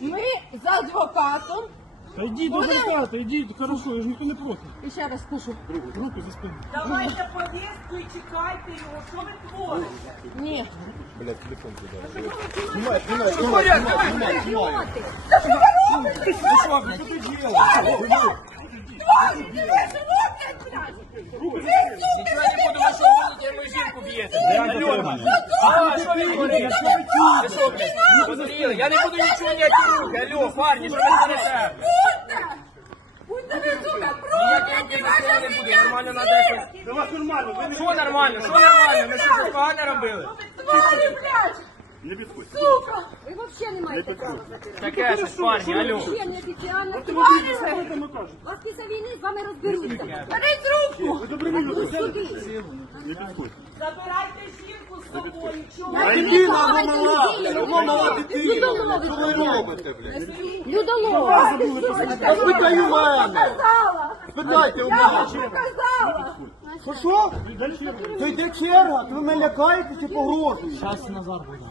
Ви за адвокатом. Та йди до адвоката, йди, хорошо, я ж ніхто не проти. І ще раз кушу. Руки за спину. Давайте повістку і чекайте його, що ви творите? Ні. Блядь, телефон туди. Знімай, знімай, знімай, знімай, знімай. Та що ви робите? Ти що ви робите? Ти що ви робите? Ти що ви робите? Ти що ви А, ви мене не чуєте? Я не буду нічого не тягнути. Алло, фарні, представляєте? Культа! Культа без ума. Прокляті, ви, не буде нормально надо якось. Це вас нормально? Ви нормально. Що нормально? Що нормально? Ми погано робили. Твари, блядь Не підходь. Сука, ви вообще не маєте права Таке ж парні, алло. Ви вообще не афіціально. Ви це що, за війни з вами розберуться. Березь руку. Ви добрий, ви. Не підходь. Забирайте. Я дитина, ви мала, ви мала дитина, що ви робите, блядь? Людолова. Я вас забули, що ви робите. Спитаю мене. Спитайте у мене. Що що? Та йде черга, ви мене лякаєте чи погрожуєте? Щас назар буде.